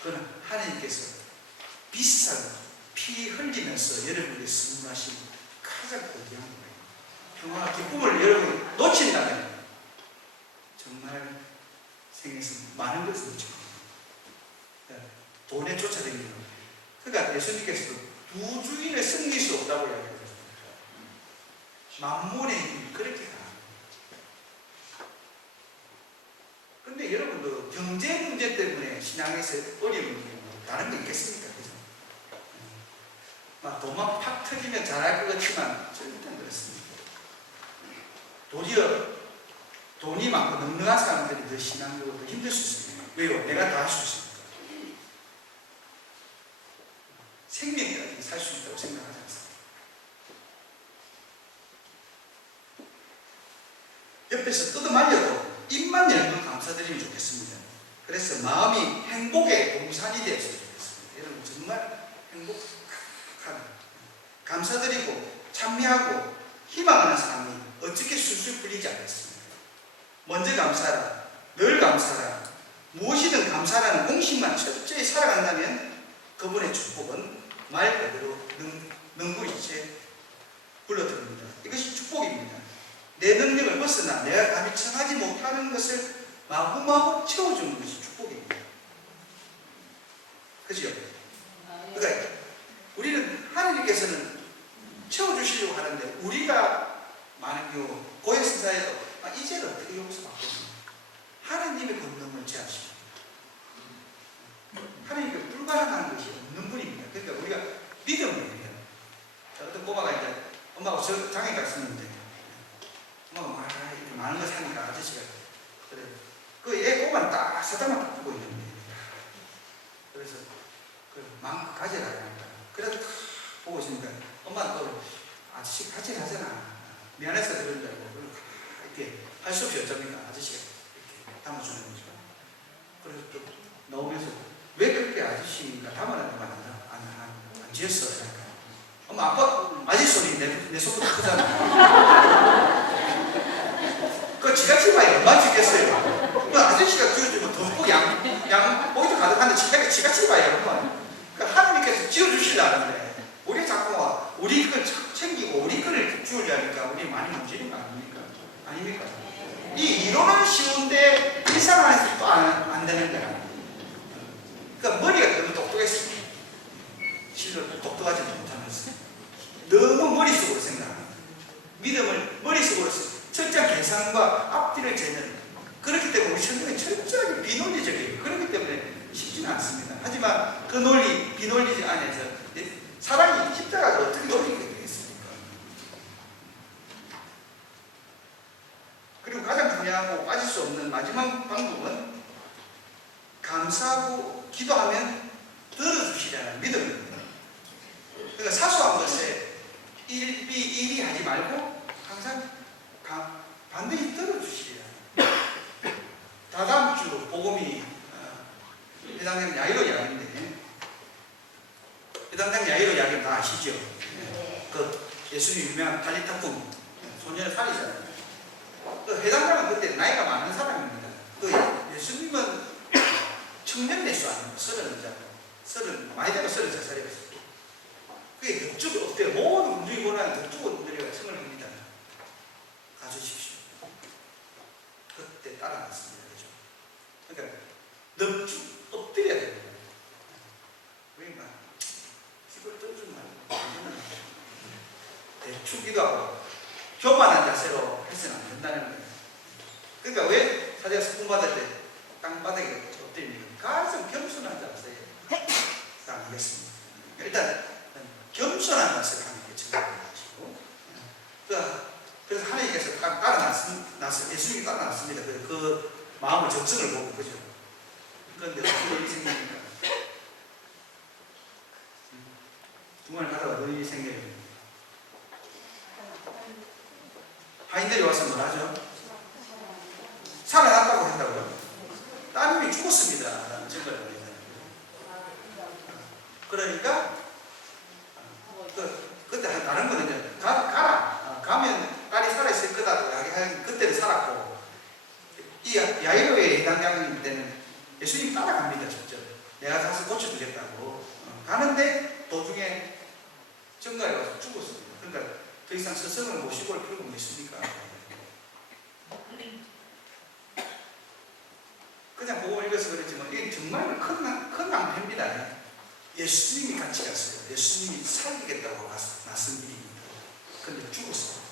그는 하나님께서 비싼 피 흘리면서 여러분에게 선물하신 가장 고귀한 거예요. 평화와 기쁨을 여러분이 놓친다면 정말 생에서 많은 것을 놓치고 돈에 쫓아다니는 거예요. 그러니까 예수님께서도 두 주인을 섬길 수 없다고 이야기하셨습니다. 만몬의 힘이 그렇게 강합니다. 근데 여러분도 경제 문제 때문에 신앙에서 어려움이 다른 게 있겠습니까? 그죠? 막 돈만 팍 터지면 잘할 것 같지만 절대 안 그렇습니다. 도리어 돈이 많고 넉넉한 사람들이 더 신앙적으로 더 힘들 수 있습니다. 왜요? 내가 다 할 수 있습니다. 생명이라도 살 수 있다고 생각하지 않습니다. 옆에서 뜯어말려도 입만 열면 감사드리면 좋겠습니다. 그래서 마음이 행복의 동산이 되었으면 좋겠습니다. 여러분 정말 행복한 감사드리고 찬미하고 희망하는 삶이 어떻게 술술 풀리지 않겠습니까? 먼저 감사하라, 늘 감사하라, 무엇이든 감사라는 공식만 철저히 살아간다면 그분의 축복은 말 그대로 능구일체 불러들입니다. 이것이 축복입니다. 내 능력을 벗어나 내가 감히 청하지 못하는 것을 마구마구 채워주는 것이 축복입니다. 그죠? 그러니까 우리는 하나님께서는 채워주시려고 하는데 우리가 많은 경우 고해성사에도 이제는 어떻게 용서 받겠습니까? 하나님의 권능을 그 애 오만 딱 사다만 딱 보고 있는데, 그래서 마음껏 가져라 하니까, 그래서 딱 보고 있으니까 엄마는 또 아저씨 가져가잖아, 미안해서 그런 줄 알고 이렇게 할 수 없이 어쩝니까, 아저씨가 이렇게 담아주는 거죠. 그래서 또 나오면서 왜 그렇게 아저씨가 담아라는 말 안 지었어? 그러니까 엄마 아빠 아저씨 손이 내 손보다 크잖아. 그 지가 봐야 얼마나 죽겠어요. 그 아저씨가 지어주면 더 양 모이도 가득한데 지가 봐야 얼마나. 그 하나님께서 지어주시려는데 우리 자꾸 우리 걸 챙기고 우리 거를 지우려니까 우리 많이 문제는 거 아닙니까? 아닙니까? 이 이론은 쉬운데 일상 안에서 또 안 되는 거야. 그러니까 머리가 너무 똑똑했어. 실로 똑똑하지 못하면서 너무 머릿속으로 생각합니다. 믿음을 머릿속으로 철저한 계산과 앞뒤를 재는, 그렇기 때문에 우리 성경은 철저하게 비논리적이에요. 그렇기 때문에 쉽지는 않습니다. 하지만 그 논리, 비논리적 안에서 사랑이 십자가가 어떻게 논리가 되겠습니까? 그리고 가장 중요하고 빠질 수 없는 마지막 방법은 감사하고 기도하면 들어주시라는 믿음입니다. 그러니까 사소한 것에 일이 하지 말고 항상 반드시 들어주시리라. 다다음 주 복음이 회당장 야이로 이야기인데, 회당장 야이로 이야기 다 아시죠? 그 예수님 유명한 탈리타품 소년의 살이잖아요. 그 회당장은 그때 나이가 많은 사람입니다. 그 예수님은 청년 내수 아닙니까? 30살, 많이 되면 33살이었어요. 그게 넉죽 없대요. 모든 군중이 보면 넉죽을 내려가 청을 합니다. 가주십시오. 그때 따라갔습니다. 그죠? 그러니까 넉죽 엎드려야 됩니다. 그러니까 이걸 떠주면 대충 기도하고 교만한 자세로 해서는 안 된다는 거예요. 그러니까 왜 사제가 스푼 받을 때 땅바닥에 엎드립니까? 가장 겸손한 자세에 따르겠습니다. 일단 겸손한 자세를 하는 게 중요하시고, 그래서 하나님께서 따라났습니다. 예수님이 따라났습니다. 그 마음의 적성을 보고, 그죠? 그런데 어떤 일이 생깁니까? 중간에 가다가 어떤 일이 생겨요? 하인들이 와서 뭘 하죠? 살아났다고 한다고요? 따님이 죽었습니다. 라는 증거를 보내잖아요. 그러니까 그때 다른 거는 이제 가라. 가면 딸이 살아있을 거다고 이야기하는, 그때는 살았고, 이 야이로의 해당장 때는 예수님 따라갑니다. 직접 내가 가서 고쳐주겠다고 가는데 도중에 정가에 와서 죽었습니다. 그러니까 더 이상 스승을 모시고 올 필요가 있습니까? 그냥 보고 읽어서 그랬지만 이게 정말 큰 낭패입니다. 예수님이 같이 갔어요. 예수님이 살리겠다고 나선 일입니다. 그런데 죽었어요.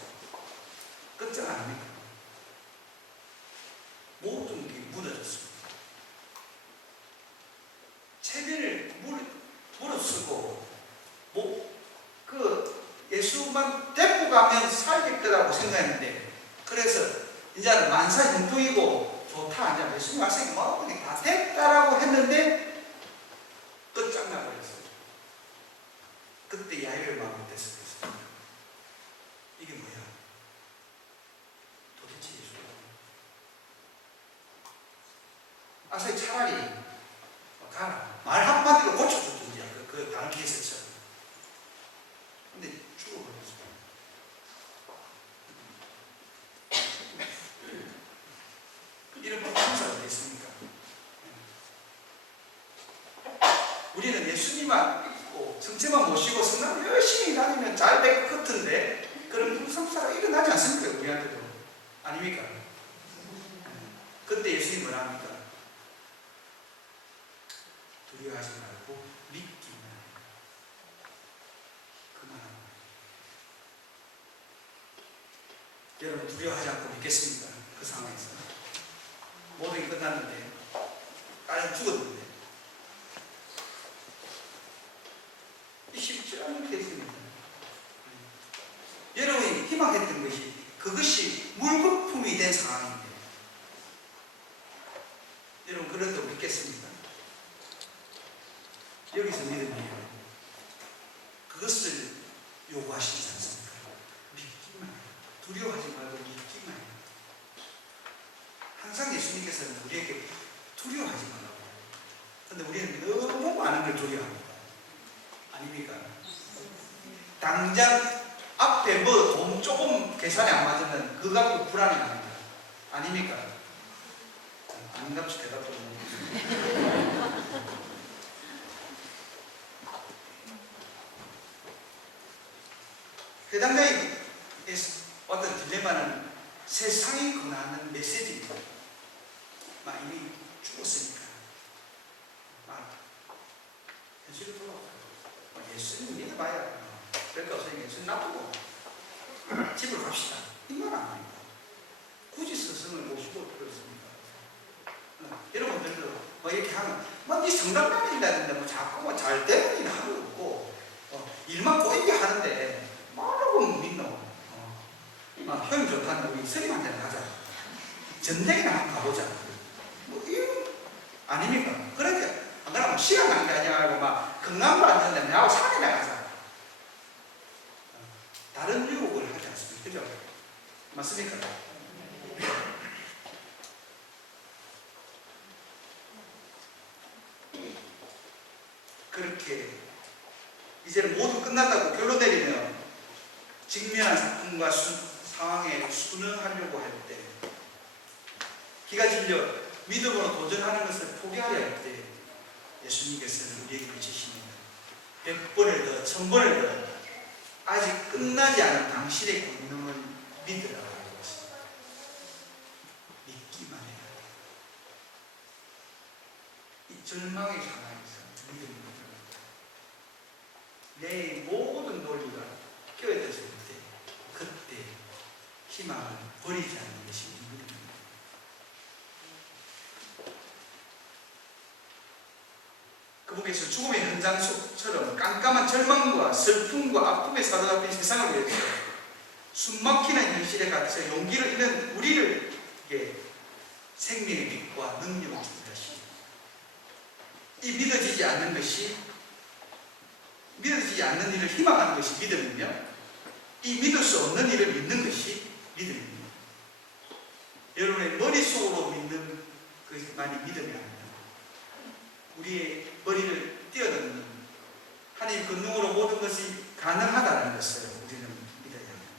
끝장 아닙니까? 모든 게 무너졌습니다. 체면을 무릅쓰고 그 예수만 데리고 가면 살겠다고 생각했는데, 그래서 이제는 만사 형통이고 좋다, 이제 예수님 와서 모든 다 됐다라고 했는데 끝장나버렸어요. 그때 야유의 마음이 됐습니다. 이게 뭐야? 도대체 예수가 아서 차라리 가라, 말 한마디로 고쳐줬든지, 그 다른 케이스처럼. 근데 죽어버렸어요. 이런 불평사가 어디 있습니까? 우리는 예수님만 믿고 정체만 모시고 성당 열심히 다니면 잘 될 것 같은데, 그런 불평사가 일어나지 않습니까? 우리한테도. 아닙니까? 그때 예수님이 뭐라 합니까? 두려워하지 말고 믿기만 해. 그만하고. 여러분 두려워하지 않고 믿겠습니까? 그 상황에서 모든 게 끝났는데, 딸은 죽었는데, 이 쉽지 않은 케이스입니다. 여러분이 희망했던 것이 그것이 물거품이 된 상황인데, 여러분 그래도 믿겠습니까? 여기서 믿음이에요. 그것을 요구하시지 않습니까? 믿기만 해요. 두려워하지 말고 믿기만 해요. 항상 예수님께서는 우리에게 두려워하지 말라고 해요. 그런데 우리는 너무 많은 걸 두려워합니다. 아닙니까? 당장 앞에 뭐 돈 조금 계산이 안 맞으면 그거 갖고 불안이 납니다. 아닙니까? 아닌갑시 대답 좀 해당자의 어떤 딜레마는 세상이 권하는 메시지입니다. 이미 죽었으니까. 현실로 돌아와요. 예수님 믿어봐야. 그러니까 선생님 예수님 나쁘고 집으로 갑시다. 이 말 아닙니다. 굳이 스승을 모시고 그렇습니다. 여러분들도 이렇게 하면 네 성당당이라든지 자꾸 잘 되는 일 하고 없고 일만 꼬이게 하는데 뭐라고 믿노? 형님 좋다는데 우리 스님한테 가자. 전쟁이나 한번 가보자. 이거 아닙니까? 그러니까 안 그러면 시간 낭비하지 말고 금강도 앉았는데 나하고 산이나 가자. 다른 유혹을 하지 않습니까? 그죠? 맞습니까? 그렇게 이제는 모두 끝났다고 결론 내리면 직면한 사건과 상황에 순응하려고 할 때, 기가 질려 믿음으로 도전하는 것을 포기하려 할 때 예수님께서는 우리에게 비치십니다. 100번을 더, 1000번을 더 아직 끝나지 않은 당신의 권능을 믿으라고 하는 것입니다. 믿기만 해야 돼요. 이 절망의 상황에서 믿음을 내 모든 논리가 깨어졌을 때 그때 희망을 버리지 않는 것이 믿음입니다. 그분께서 죽음의 현장처럼 깜깜한 절망과 슬픔과 아픔에 사로잡힌 세상을 위해서 숨막히는 현실에 갇혀 용기를 잃는 우리를 생명의 빛과 능력을 주신 것입니다. 이 믿어지지 않는 일을 희망하는 것이 믿음이며 이 믿을 수 없는 일을 믿는 것이 믿음입니다. 여러분의 머릿속으로 믿는 것만이 믿음이 아닙니다. 우리의 머리를 뛰어넘는 하나님의 권능으로 모든 것이 가능하다는 것을 우리는 믿어야 합니다.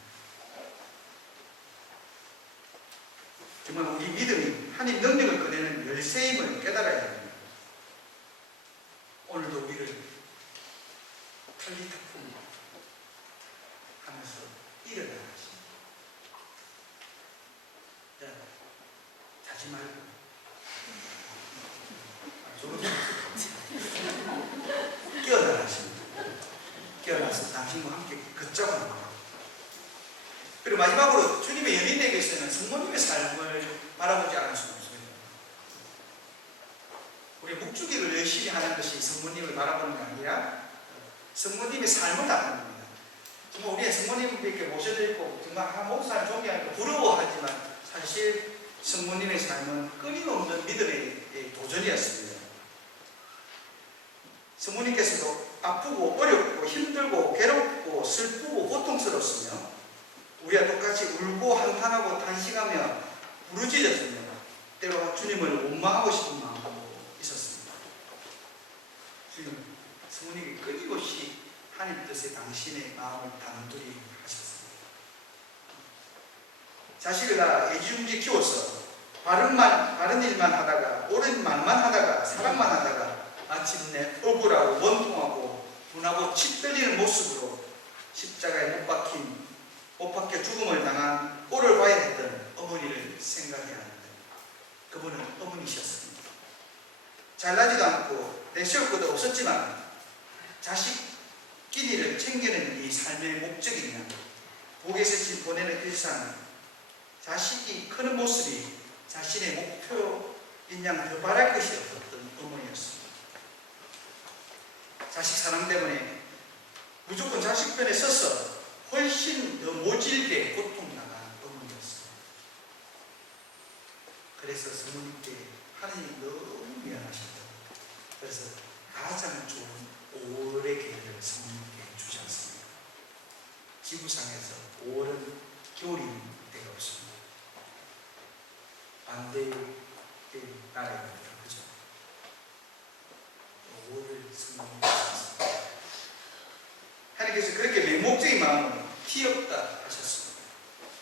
정말 우리 믿음이 하나님 능력을 꺼내는 열쇠임을 깨달아야 합니다. 오늘도 우리를 탈리타품 하면서 일어나야 하십니다. 자지 말고 깨어나라 하십니다. 깨어나서 당신과 함께 걷자고 합니다. 그리고 마지막으로 주님의 연인에게서는 성모님의 삶을 바라보지 않을 수 없습니다. 우리 묵주기를 열심히 하는 것이 성모님을 바라보는 게 아니라 성모님의 삶을 나누는 겁니다. 정말 우리의 성모님께 모셔드리고 정말 모든 사람 존경하고 부러워하지만 사실 성모님의 삶은 끊임없는 믿음의 도전이었습니다. 성모님께서도 아프고 어렵고 힘들고 괴롭고 슬프고 고통스러웠으며 우리와 똑같이 울고 한탄하고 탄식하며 부르짖었으며 때로 주님을 원망하고 싶은 마음도 있었습니다. 주님 성모님이 끊임없이 하나님 뜻에 당신의 마음을 단둘이 하셨습니다. 자식을 낳아 애지중지 키워서 바른 일만 하다가 옳은 말만 하다가 사랑만 하다가 마침내 억울하고 원통하고 분하고 치 떨리는 모습으로 십자가에 못 박혀 죽음을 당한 꼴을 봐야 했던 어머니를 생각해야 합니다. 그분은 어머니셨습니다. 잘나지도 않고 내세울 것도 없었지만 자식끼리를 챙기는 이 삶의 목적이냐 복에서 보내는 일상은 자식이 크는 모습이 자신의 목표인 양 더 바랄 것이 없었던 어머니였습니다. 자식 사랑 때문에 무조건 자식 편에 서서 훨씬 더 모질게 고통당한 어머니였습니다. 그래서 성모님께 하나님이 너무 미안하십니다. 그래서 가장 좋은 5월의 계절을 성령께 주지 않습니다. 지구상에서 5월은 겨울이 때가 없습니다. 반대의 나라입니다. 그죠? 5월을 성령께 주셨습니다. 하나님께서 그렇게 맹목적인 마음을 귀엽다 하셨습니다.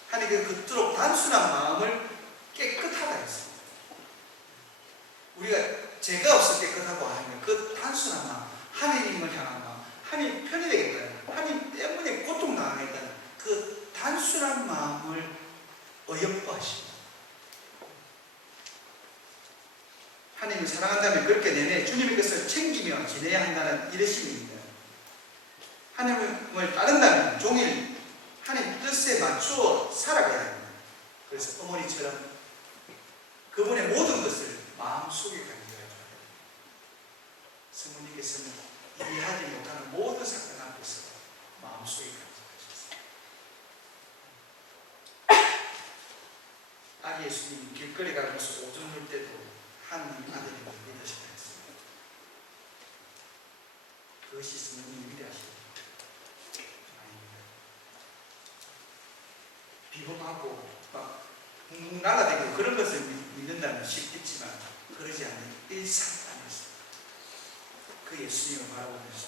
하나님께서 그토록 단순한 마음을 깨끗하다 했습니다. 우리가 죄가 없어 깨끗하고 하면 그 단순한 마음, 하나님을 향한 마음, 하나님 편이 되겠다는, 하나님 때문에 고통당하겠다는 그 단순한 마음을 어여뻐하십니다. 하나님을 사랑한다면 그렇게 내내 주님의 것을 챙기며 지내야 한다는 이러심입니다. 하나님을 따른다면 종일 하나님 뜻에 맞추어 살아가야 합니다. 그래서 어머니처럼 그분의 모든 것을 마음속에 간직해야 합니다. 성모님께서는 이해하지 못하는 모든 사건 앞에서 마음속에 간직하셨습니다. 아기 예수님 길거리 가면서 오줌 눌 때도 한 아들이 믿으시다 했습니다. 그것이 성모님이 위대하십니다. 비범하고 막 날아다니고 그런 것을 믿는다면 쉽겠지만 그러지 않는 일상감에서 그 예수님을 바라보면서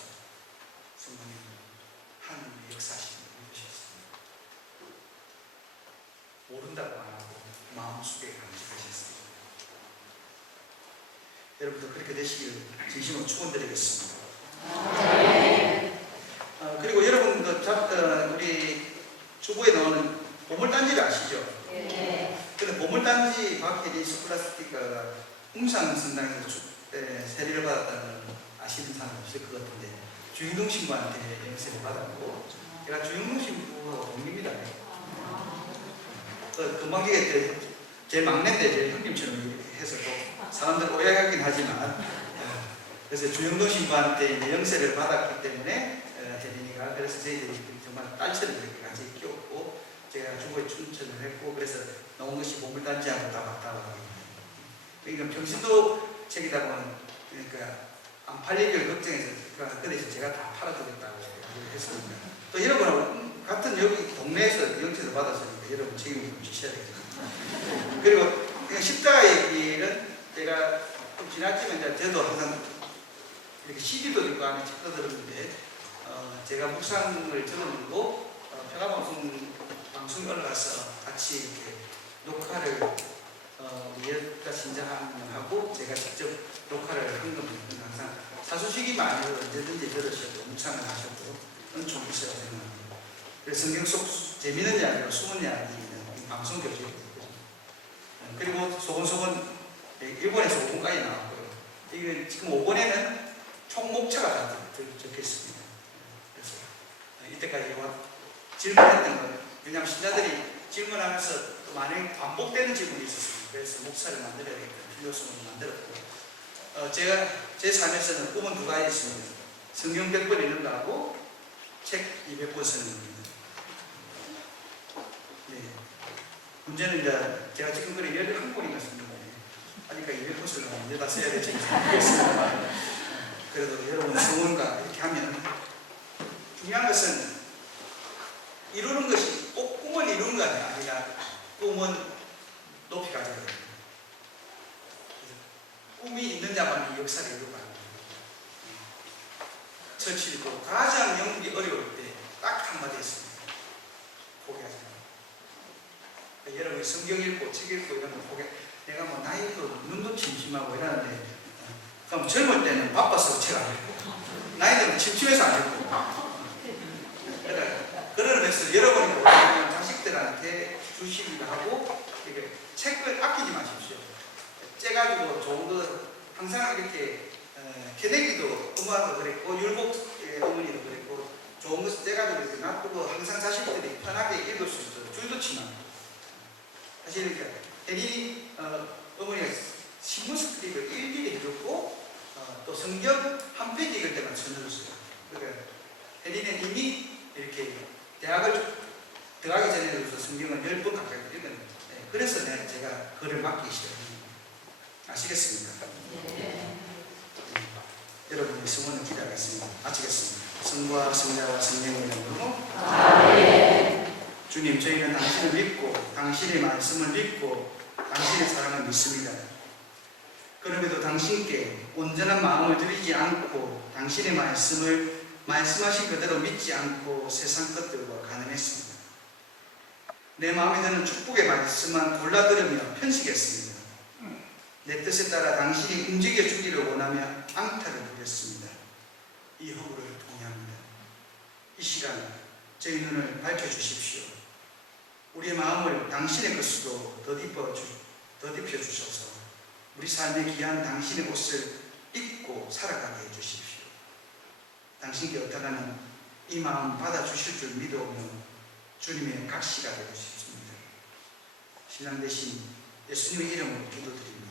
성모님은 하나님의 역사심을 믿으셨습니다. 모른다고 안 하고 마음속에 간직하셨습니다. 여러분도 그렇게 되시길 진심으로 축원드리겠습니다. 그리고 여러분도 우리 주보에 나오는 보물단지를 아시죠? 네. 근데 보물단지 박혜리 스콜라스티카가 홍상성당에서 세례를 받았다는 아시는 사람 없을 것 같은데 주영동 신부한테 영세를 받았고 제가 주영동 신부하고 동립니다. 금방 얘기했대 제 막내인데 제 형님처럼 이렇게 해서 사람들 오해하긴 하지만 그래서 주영동 신부한테 영세를 받았기 때문에 혜린이가 그래서 저희들이 정말 딸처럼 이렇게 같이 키웠고 제가 주보에 춘천을 했고 그래서 나온 것이 보물단지하고 다 맞다고 그러니까 평신도 책이다 보면 그러니까 안 팔리길 걱정해서 그 대신 제가 다 팔아주겠다고 했습니다. 또 여러분하고 같은 여기 동네에서 영체를 받았으니까 여러분 책임을 좀 지셔야 되겠습니다. 그리고 그냥 십자가 얘기는 제가 좀 지났지만 저도 항상 이렇게 CD도 듣고 안에 책도 들었는데 제가 묵상을 들어놓고 평화방송에 올라가서 같이 이렇게 녹화를 여자 신자하고 제가 직접 녹화를 한 겁니다. 항상 사소식이면 아니고 언제든지 들으셔도 묵상을 하셔도 은총이 있어야 생각합니다. 그래서 성경 속 재미있는 이야기로 숨은 이야기는 방송 교재입니다. 그리고 소곤소곤 일본에서 5권까지 나왔고요. 이게 지금 5권에는 총목차가 다 적혀있습니다. 그래서 이때까지 질문했던 거, 왜냐하면 신자들이 질문하면서 또 많이 반복되는 질문이 있었습니다. 그래서 목사를 만들어야겠다, 필요성을 만들었고, 제가 제 삶에서는 꿈은 두 가지 있습니다. 성경 100권 읽는 거하고 책 200권 쓰는 겁니다. 네. 문제는 이제 제가 지금 그래 11권인가 쓰는 거예요. 하니까 200권 쓰려면 이제 다 써야 될지 모르겠습니다. 그래도 여러분 성원과 이렇게 하면 중요한 것은 이루는 것이 꼭 꿈을 이루는 것이 아니라 꿈은 높이 가져야 됩니다. 꿈이 있는 자만 이 역사를 이루고 합니다. 처칠도 가장 영국이 어려울 때 딱 한마디 했습니다. 포기하지 마. 그러니까 여러분이 성경 읽고 책 읽고 이런 거 포기. 내가 뭐 나이도 눈도 침침하고 이러는데 그럼 젊을 때는 바빠서 책 안 읽고 나이 들면 침침해서 안 읽고 그러면서 여러분이 모르는 자식들한테 주시기도 하고 이렇게 책을 아끼지 마십시오. 째가지고 좋은 거 항상 이렇게 개내기도 엄마도 그랬고 율복 어머니도 그랬고 좋은 것을 째가지고 이렇게 놔두고 항상 자식들이 편하게 읽을 수 있도록 줄도 치면 사실 이렇게 혜린이 어머니가 신문 스크립을 일일이 해줬고 또 성경 한 페이지 읽을 때만 쳐넣었어요. 그러니까 혜린이는 이미 이렇게 대학을 들어가기 전에도 성경을 10번 가까이 읽었는데 그래서 제가 글을 맡기 시작합니다. 아시겠습니까? 여러분의 소원을 기대하겠습니다. 마치겠습니다. 성부와 성자와 성령의 이름으로 주님, 저희는 당신을 믿고 당신의 말씀을 믿고 당신의 사랑을 믿습니다. 그럼에도 당신께 온전한 마음을 드리지 않고 당신의 말씀을 말씀하신 그대로 믿지 않고 세상 것들과 가늠했습니다. 내 마음에 드는 축복의 말씀만 골라 들으며 편식했습니다. 내 뜻에 따라 당신이 움직여 주기를 원하며 앙탈을 부렸습니다. 이 허물을 동의합니다. 이 시간 저희 눈을 밝혀주십시오. 우리의 마음을 당신의 것으로 더딥혀 주셔서 우리 삶에 귀한 당신의 옷을 입고 살아가게 해주십시오. 당신께 의탁하는 이 마음 받아주실 줄 믿어오며 주님의 각시가 되고 싶습니다. 신랑 되신 예수님의 이름으로 기도드립니다.